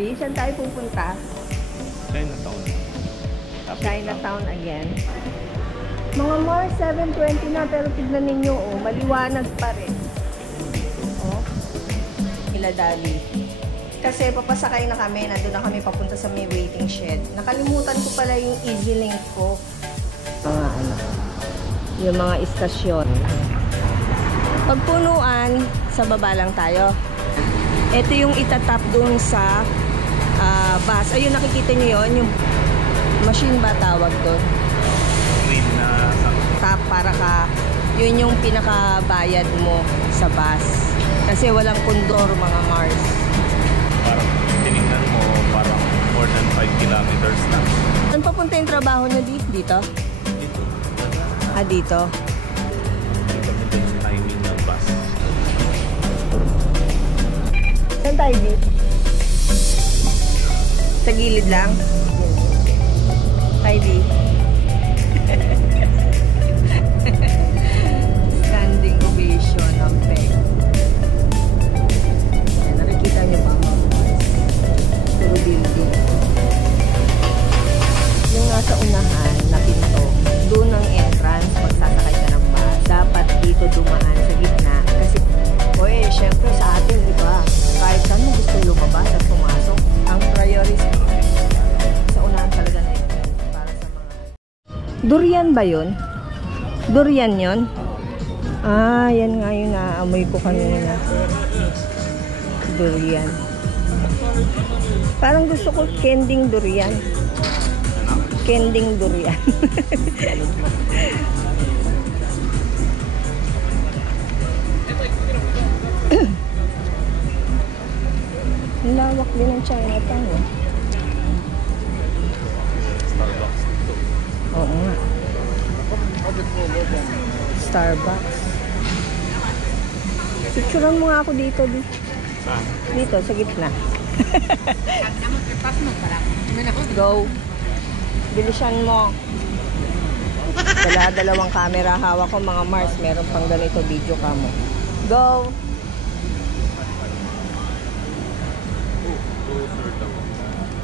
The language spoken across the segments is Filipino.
Di, saan tayo pupunta? Chinatown. Chinatown again. Mga more 7:20 na, pero tignan ninyo, oh, maliwanag pa rin. Oh, Iladali. Kasi papasakay na kami, nandun na kami papunta sa may waiting shed. Nakalimutan ko pala yung EasyLink ko. Yung mga istasyon. Pagpunuan, sa baba lang tayo. Ito yung itatap dun sa bus. Ayun, nakikita nyo yun, yung machine ba tawag doon? Green na Tap, para ka, yun yung pinakabayad mo sa bus. Kasi walang kondor, mga Mars. parang tinignan mo parang more than 5 kilometers na. Saan papunta yung trabaho nyo dito? Dito. Dito. Dito mo din yung timing ng bus. Saan tayo dito? Sa gilid lang? Tayo dito. Standing ovation ng peg. Ayan, nakikita nyo ba? Puro building. Yung nasa unahan na pinto, doon ang entrance, magsasakay ka ng bus. Dapat dito dumaan sa gitna. Kasi, syempre sa atin, iba. Kahit saan mo gusto lumabas at pumasok, ang priority sa unahan talaga na yun. Para sa mga... Durian ba yun? Durian yun? Yan nga yung naamoy ko kanina. Durian. Parang gusto ko kending durian. Kending durian. Lawak din ang Chinatown. Starbucks dito. Oo nga. Starbucks. Picturean mo nga ako dito. Saan? Dito, sa gitna. Go. Bilisan mo. Dalawang camera hawak ko, mga Mars. Meron pang ganito video ka mo. Go.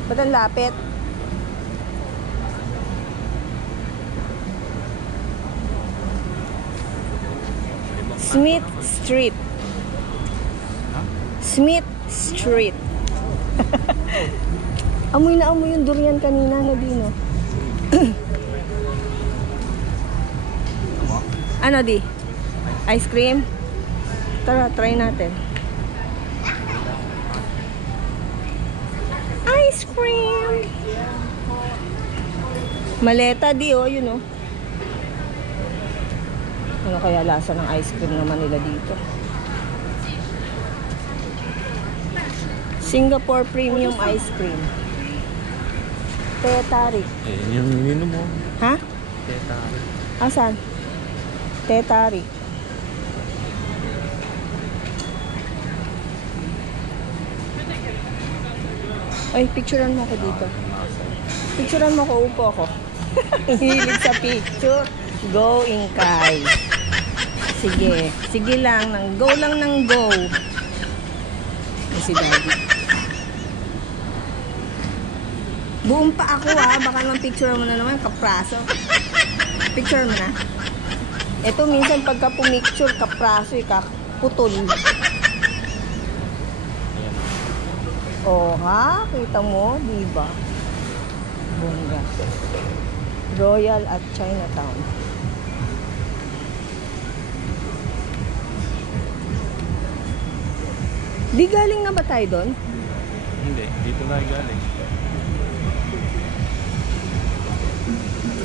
Ba't ang lapit? Smith Street. Smith Street. Amoy na amoy yung durian kanina na dino. Ano di? Ice cream? Tara, try natin. Ice cream! Maleta di, yun Ano kaya lasa ng ice cream naman nila dito? Singapore Premium Ice Cream. Tetari. Yung ininom mo. Ha? Tetari. Asan? Tetari. Ay, picturean mo ako dito. Picturean mo ako, upo ako. Hilig sa picture. Go, Inkay. Sige. Sige lang. Go lang ng go. Si Daddy. Buong pa ako baka naman picture mo na naman, kapraso. Picture mo na. Ito minsan pagka pumicture, kapraso, kakaputol. Ha? Kita mo? Diba? Bongga. Royal at Chinatown. Di galing na ba tayo doon? Hindi. Dito na galing.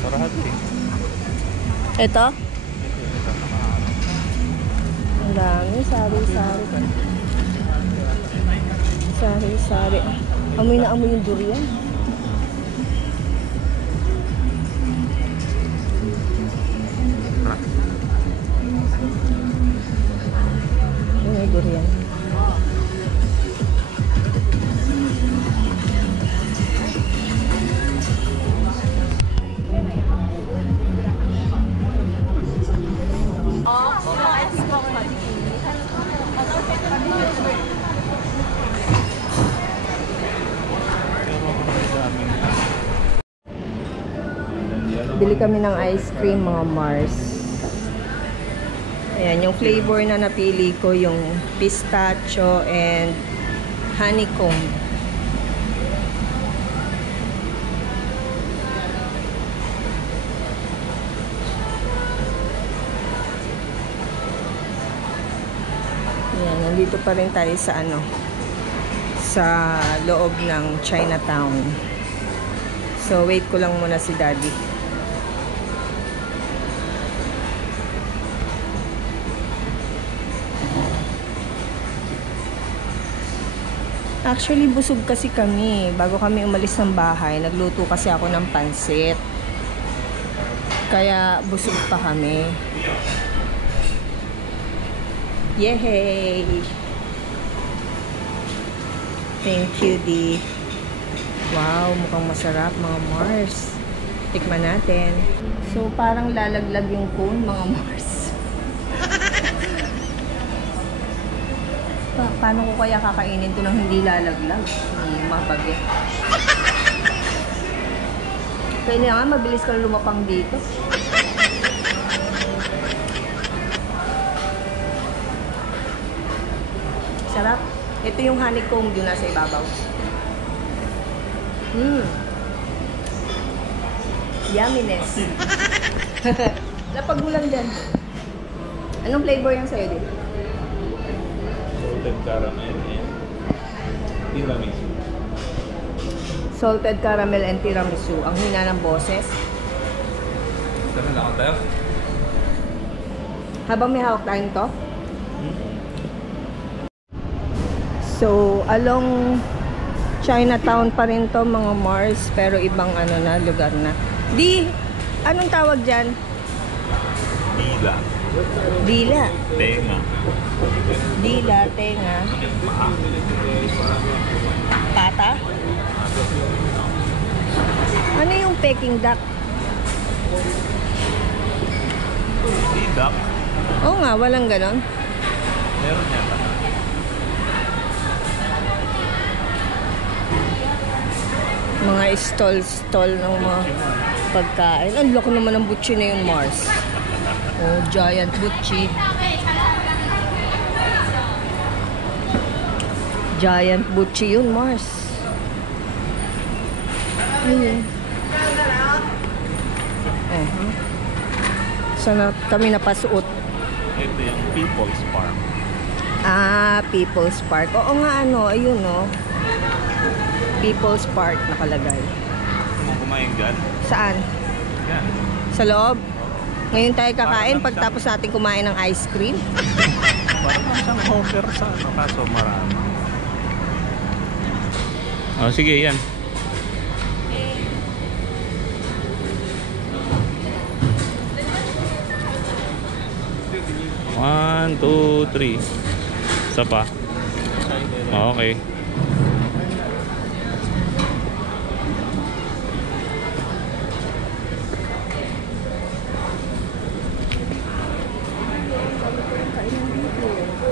Sarado eh. Ito? Ang dami. Sari-sari. Sari-sari. Amoy na amoy yung durian. Yun ay durian. Bili kami ng ice cream, mga Mars. Ayan, yung flavor na napili ko, yung pistachio and honeycomb. Ayan, nandito pa rin tayo sa sa loob ng Chinatown. So, wait ko lang muna si Daddy. Actually, busog kasi kami. Bago kami umalis ng bahay, nagluto kasi ako ng pansit. Kaya, busog pa kami. Yay! Thank you, Di. Wow, mukhang masarap, mga Mars. Tikman natin. So, parang lalaglag yung cone, mga Mars. Paano ko kaya kakainin to nang hindi lalaglag? Hindi mapagit. Kaya nga, mabilis ka lumapang dito. Sarap. Ito yung honeycomb doon nasa ibabaw. Yumminess. Lapag mo lang dyan. Anong flavor yung sa'yo din? Salted caramel and tiramisu. Salted caramel and tiramisu. Ang hina ng boses. Saan na lang tayo? Habang may hawak tayong to. So, along Chinatown pa rin to, mga Mars, pero ibang na lugar na. Di, anong tawag dyan? Dila. Dila. Tenga. Dila, tenga. Pata? Ano yung Peking duck? Didak. Oo nga, walang ganon. Meron yata. Mga stall ng mga pagkain. Ang laki naman ng butchi na yun, Mars. Oh, giant butchi. Giant butchi yun, Mars. Ayun. Sana kami napasuot. Ito yung People's Park. Ah, People's Park. Oo nga, ayun, People's Park nakalagay. Kung kumain dyan. Saan? Yan. Sa loob? Ngayon tayo kakain pagtapos natin kumain ng ice cream? Parang isang offer sa kaso marami. Oh, sige, yan. One, two, three. Isa pa. Okay.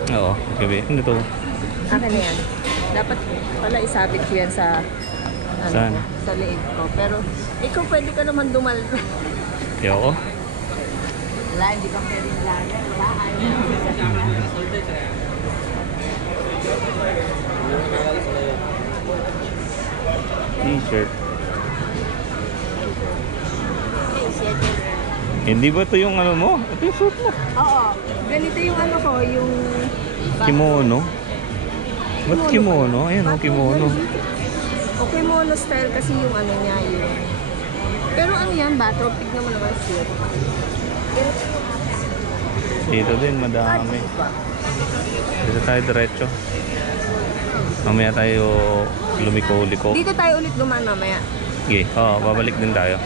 Oo, okay. Ano to? Akin na yan. Dapat pala isabit ko yan sa Saan? sa leeg ko. Pero ikaw pwede ka naman dumal. Ayoko. Wala, hindi ka pwede lagay. Wala, T-shirt. Hindi ba ito yung ano mo? Ito yung suit mo. Oo. Ganito yung ko, yung Kimono? Ba't kimono? Ayan o, kimono. O kimono style kasi yung niya yun. Pero yan, bathrobe. Tignan mo naman siya. Dito din, madami. Dito tayo diretso. Mamaya tayo lumiko-liko. Dito tayo ulit dumaan mamaya. Okay, babalik din tayo.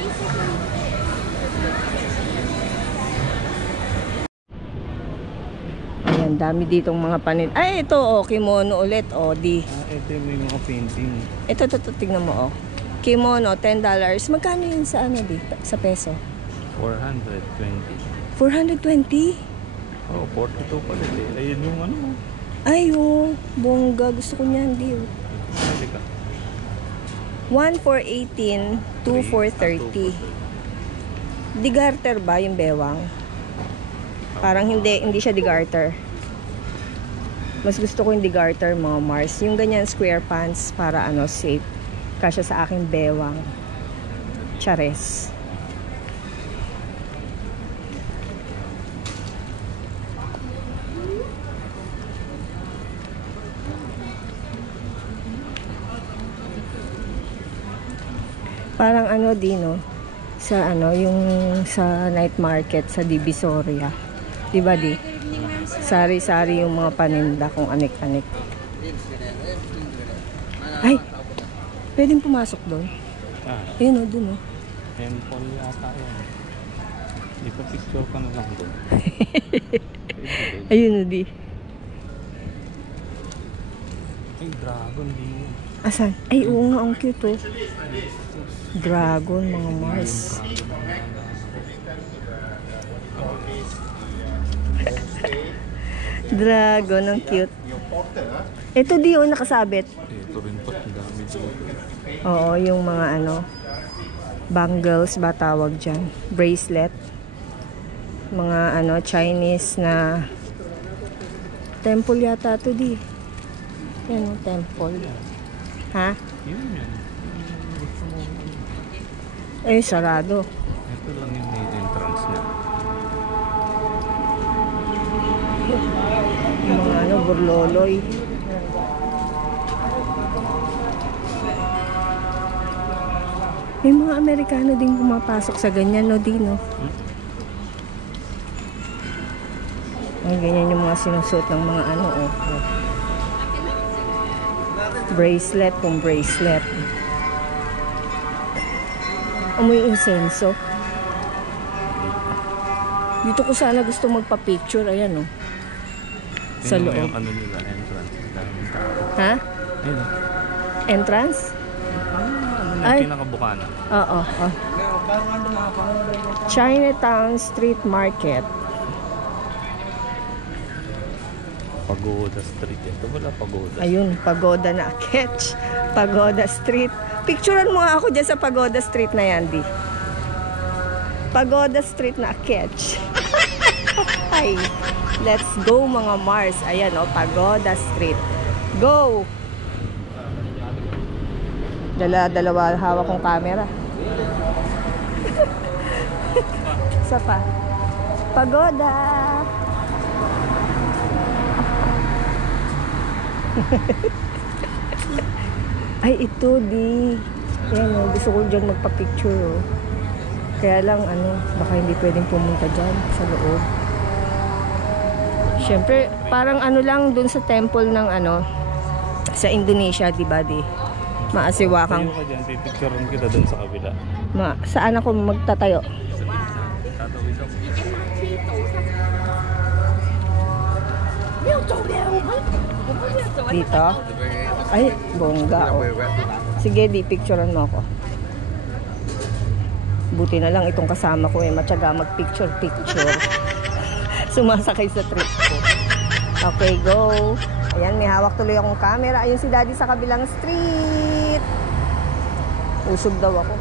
Ayan, dami ditong mga panin. Ay, ito, kimono ulit, di. Ito yung may mga painting. Ito, tignan mo, Kimono, $10. Magkano yun sa di? Sa peso? 420. 420? Oh, 42 pala eh. Ayun yung ano mo. Ay, bongga. Gusto ko niyan, di. Halika. 1 for 18, 2 for 30. Di garter ba yung bewang? Parang hindi siya di garter. Mas gusto ko yung di garter mga Mars. Yung ganyan square pants para ano safe. Kasya sa aking bewang. Chares. Parang ano din, no? Sa ano, yung sa night market sa Divisoria. Diba di? Sari-sari yung mga paninda kung anik-anik. Ay! Pwedeng pumasok doon. Ayun o, doon o. Temple yata yan. Di pa picture ka na lang doon. Ayun o, di. Ay, dragon di yun. Asan? Ay, oo nga, ang cute o. Dragon, mga Mars. Dragon, ang cute. Ito di o, nakasabit. Ito rin pa, ang dami dito. Oo, yung mga ano, bangles ba tawag dyan? Bracelet. Mga ano, Chinese na temple yata ito di. Yan o, temple. Ha? Yun yun. Eh, sarado. Ito lang yung main entrance niya. Yung mga ano, burloloy. May mga Amerikano din pumapasok sa ganyan, no, Dino? Ay, ganyan yung mga sinusuot ng mga ano, oh. Bracelet, kung bracelet. Amoy insenso. Dito ko sana gusto magpa-picture, ayan, oh. Sa Tingnan mo loob. yung ano nila, entrance. Daming tao. Ha? Ayun o. Entrance? Ano Ay. yung pinakabukana? Oo, oh. Chinatown Street Market. Pagoda Street. Ito wala pagoda. Ayun, pagoda na catch. Pagoda Street. Picturean mo nga ako dyan sa Pagoda Street na yan, Di. Pagoda Street na catch. Ay, let's go mga Mars. Ayan, oh, Pagoda Street. Go! Dalawa hawak kong camera. Isa pa. Pagoda! Ay, ito, Di. Ayan, oh, gusto ko dyan magpa-picture, oh. Kaya lang, ano, baka hindi pwedeng pumunta dyan sa loob. Siyempre, parang ano lang dun sa temple ng ano, sa Indonesia, di ba, Di? Maasiwakang. Tayo ka dyan, pipicturean kita dun sa kabila. Saan ako magtatayo? Tatawid ako. Dito? Ay, bongga, oh. Sige, Di, picturean mo ako. Buti na lang itong kasama ko, matyaga mag-picture. Sumasakay sa trip ko. Okay, go. Ayan, may hawak tuloy akong camera. Ayun si Daddy sa kabilang street. Usog daw ako.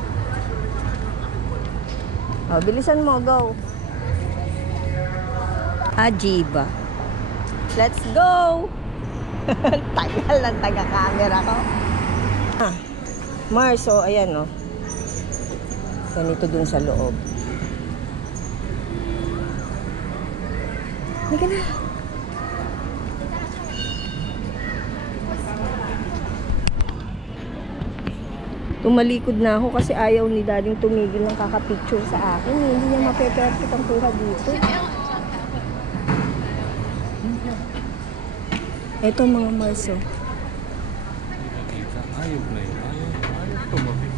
Oh, bilisan mo, go. Ajiba. Let's go! Tagal lang taga-camera ko. Mars, oh, ayan, oh. Ganito dun sa loob. Halika na. Tumalikod na ako kasi ayaw ni Dading tumigil ng kakapicture sa akin. Hindi niya mape-perfect ang kuha dito. Ito mga Marso. Ayop na yun. Ayop tumabi.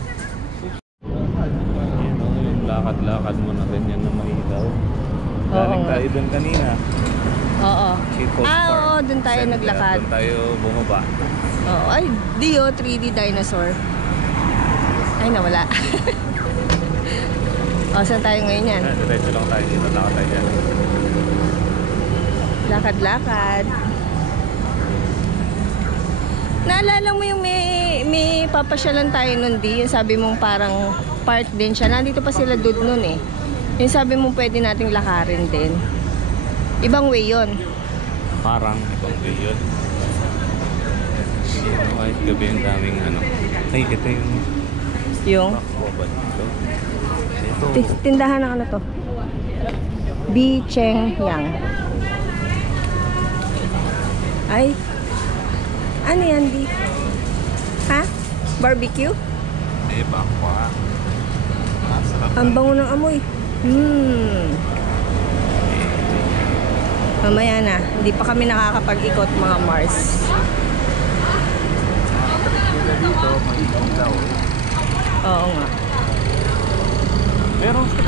Yan o, yung lakad-lakad mo na ganyan na mahilaw. Galing tayo dun kanina. Oo. People's Park. Oo, dun tayo Center. naglakad. Dun tayo bumaba. Oo, ay, Dio, 3D dinosaur. Ay, nawala. O, saan tayo ngayon yan? Diretso lang tayo dito. Lakad tayo dyan. Lakad-lakad. Naalala mo yung may papasyalan tayo nun, Di? Yung sabi mong parang park din siya. Nandito pa sila doon nun, eh. Yung sabi mo pwede nating lakarin din. Ibang way yun. Parang ibang way yun. Kahit gabi yung daming ano. Ay, ito yung Yung backboba dito. Ito. tindahan ng ano to? Bi Cheng Yang. Ay. Ano yan, Di? Ha? Barbecue? Eh, bakwa. Ah, sarap. Ang bango ng amoy. Mamaya na. Hindi pa kami nakakapag-ikot, mga Mars. Dito, may ilaw. Oo nga. Pero sa